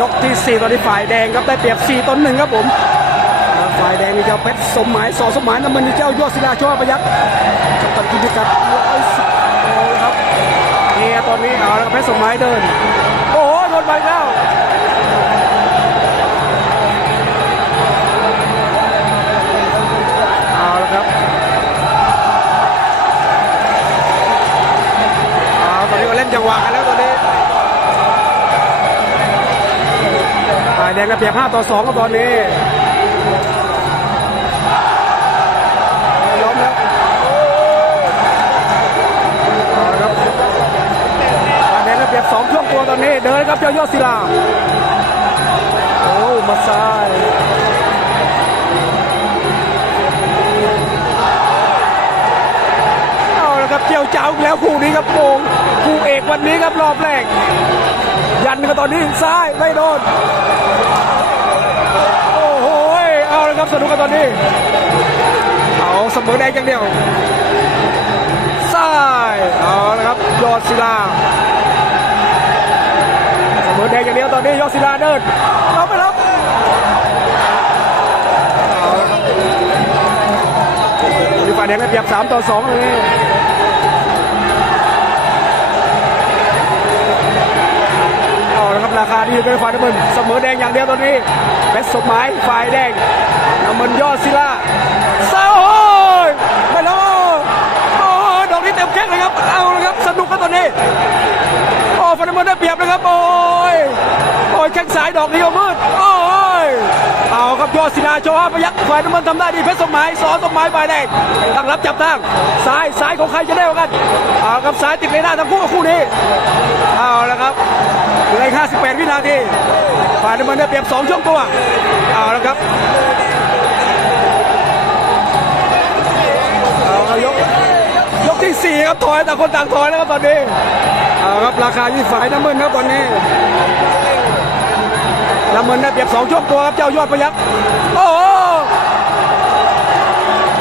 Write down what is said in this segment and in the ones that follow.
ยกที่ 4 ตอนนี้ฝ่ายแดงครับได้เปรียบ 4ต้นหนึ่งครับผม ฝ่ายแดงนี่เจ้าเพชรสมหมายสอสมหมายน้ำมันนี่เจ้ายอดศิลาชคประยักษ์กับตันกิจกัดร้อยสิบโลครับนี่ตอนนี้เอาแล้วเพชรสมหมายเดิน โอ้โหโดนไปแล้วเอาและครับเอาตอนนี้ก็เล่นจังหวะกันแล้วายแดงกระเปรียบ5ต่อ2ครับตอนนี้ล้อมแล้วครับฝ่ายแดงกระเปียบ2ช่วงตัวตอนนี้ เดินครับเจ้ายอดศิลาโอ้มาซ้ายเอาละครับเจียวเจ้าแล้วคู่นี้ครับโปงคู่เอกวันนี้ครับรอบแรกยันกันตอนนี้ซ้ายไม่โดน ครับสนุกกันตอนนี้ เอาเสมอแดงอย่างเดียวซ้ายเอาละครับยอดศิลาเสมอแดงอย่างเดียวตอนนี้ยอดศิลาเดินเอาไปแล้วเอาละครับฝ่ายแดงได้เปรียบ3ต่อ2เลย ราคาที่อยู่ในฝ่ายน้ำเงินเสมอแดงอย่างเดียวตอนนี้เพชรสมหมายฝ่ายแดงน้ำเงินยอดศิลาเศร้าโอ้ยไม่แล้วโอ้ยดอกนี้เต็มแข้งเลยครับเอาเละครับสนุกครับตอนนี้โอ้ฝ่ายน้ำเงินได้เปรียบเลยครับโอ้ยโอ้ยแข้งซ้ายดอกนี้ก็มืดโอ้ยเอาครับยอดศิลาโชว์พยักฝ่ายน้ำเงินทำได้ดีเพชรสมหมายสอนสมหมายฝ่ายแดงตั้งรับจับทางซ้ายซ้ายของใครจะได้กันเอาครับซ้ายติดในหน้าทั้งคู่กับคู่นี้ 18 วินาที ฝ่ายน้ำมันได้เปรียบ2ช่วงตัวเอาละครับเอาละยกยกที่ 4 ครับถอยแต่คนต่างถอยนะครับตอนนี้เอาครับราคาที่ฝ่ายน้ำมันนครับตอนนี้น้ำมันได้เปรียบ2ช่วงตัวครับเจ้ายอดพยักโอ้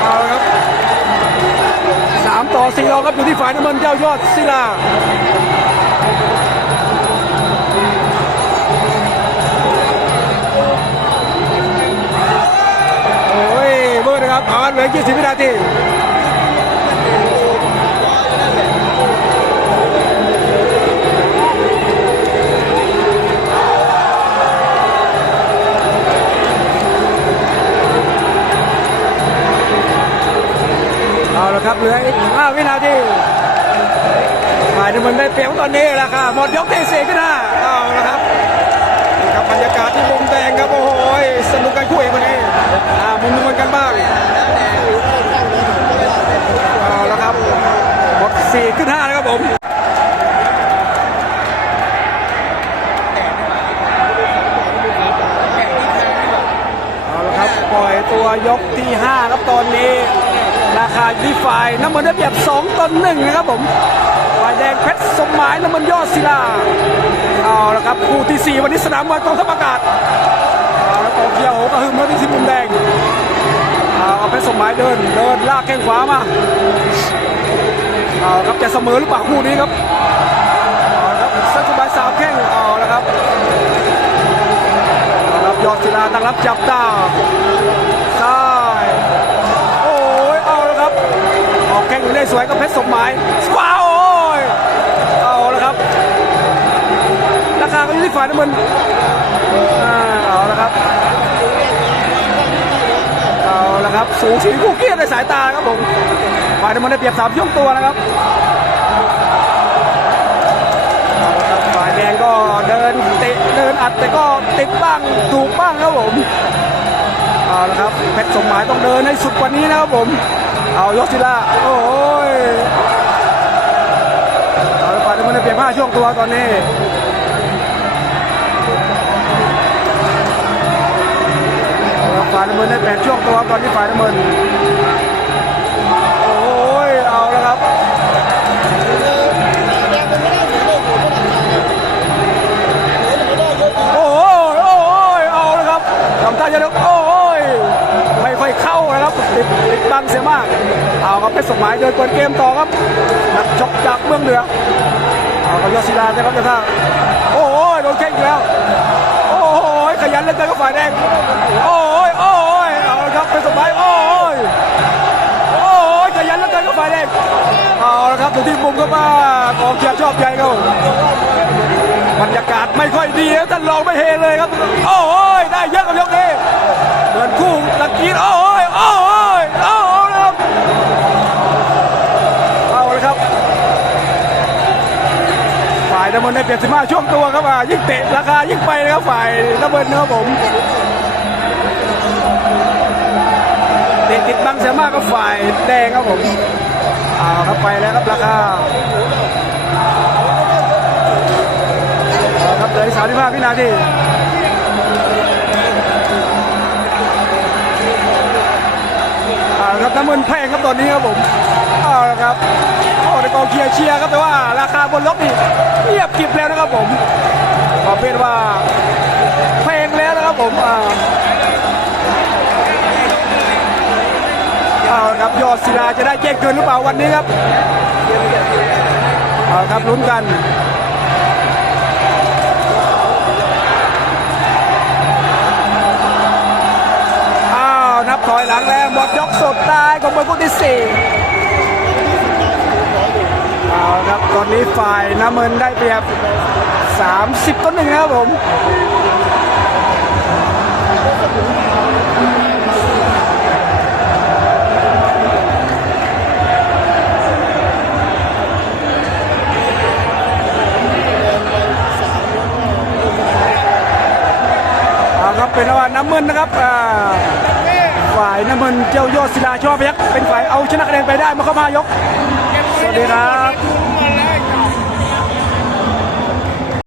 เอาครับ3ต่อ4เรงครับอยู่ที่ฝ่ายน้ำมันเจ้ายอดศิลา ครับเอาเหลือ 20 วินาทีเอาละครับเหลืออีก5วินาทีฝ่ายน้ำมันได้เปรียบตอนนี้ราคาหมดยกที่สี่ขึ้นห้เอาละครับนี่ครับบรรยากาศที่มุมแดงครับโอ้โหสนุกกันคู่เอกวันนี้อ่ามุมน้ำเงินกันบ้าง เอาละครับหมดสี่ขึ้นห้าแล้วครับผมเอาละครับปล่อ ยตัวยกที่ 5 ครับตอนนี้ ราคาที่ฝ่ายน้ำมันได้เปรียบ2ต่อหนึ่งนะครับผมฝ่ายแดงเพชรสมหมายน้ำมันยอดศิลาเอาละครับคู่ที่ 4 วันนี้สนามมวยกองทัพอากาศเอาละกองเขียวก็หึมแล้วที่ทีมมุมแดงเอาเพชรสมหมายเดินเดินลากแข้งขวามาเอาครับจะเสมอหรือเปล่าคู่นี้ครับเอาละครับเส้นสบายสามแข้งเอาละครับเอาละครับยอดศิลาตั้งรับจับตาายน้ำเงินอ่าเอาละครับเอาละครับสูงสีคู่เกียรในสายตาครับผมฝ่ายน้ำมันได้เปรียบสามช่วงตัวนะครับฝ่ายแดงก็เดินติดเดินอัดแต่ก็ติดบ้างถูกบ้างครับผมเอาละครับเพชรสมหมายต้องเดินให้สุดกว่านี้นะครับผม เอายกศิลาโอ้ยเอาละฝ่ายน้ำมันได้เปรียบห้าช่วงตัวตอนนี้ ฝ่ายน้ำเงินได้แปดช่วงตัวตอนนี้ฝ่ายน้ำเงินโอ้ยเอาแล้วครับโอ้ยโอ้ยเอาแล้วครับทำท่าจะเดินโอ้ยไม่ค่อยเข้านะครับติดติดบังเสียมากเอาครับเพชรสมหมายเดินเปิดเกมต่อครับนักชกจากเมืองเหนือเอากับยอดศิลานะครับจะท่าโอ้ยโดนแข้งอีกแดง ล้วโดูที่มุมก็มากองเชียร์ชอบใจเขาบรรยากาศไม่ค่อยดีท่านรองไม่เฮเลยครับ โอ้ยได้เยอะกับยกนี้เหมือนคู่ตะกี้โอ้ยโอ้ยโอ้ยนะครับเอาเลยครับฝ่ายน้ำเงินได้เปลี่ยนสิบห้าช่วงตัวครับอะยิ่งเตะราคายิ่งไปนะครับฝ่ายน้ำเงินนะครับผมเตะติดบังเสียมากก็ฝ่ายแดงครับผม เอาครับไปแล้วครับราคาครับเหลือสามสิบห้าวินาทีเอาครับน้ำเงินแพงครับตอนนี้ครับผมเอาละครับโอ้ในกองเชียร์เชียร์ครับแต่ว่าราคาบนลบนี่เงียบกริบแล้วนะครับผมประเภทว่าแพงแล้วนะครับผมอ่า เอาครับยอดศิลาจะได้แจ้งเกินหรือเปล่าวันนี้ครับเอาครับลุ้นกันอ้าวนับถอยหลังแล้วหมดยกสุดท้ายของมวยคู่ที่สี่เอาครับตอนนี้ฝ่ายน้ำเงินได้เปรียบ 30ต่อหนึ่งนะครับผม ครับเป็นว่าน้ำเงินนะครับฝ่ายน้ำเงินเจ้ายอดศิลาชอบพยักเป็นฝ่ายเอาชนะคะแนนไปได้มาเข้ามายก สวัสดีครับ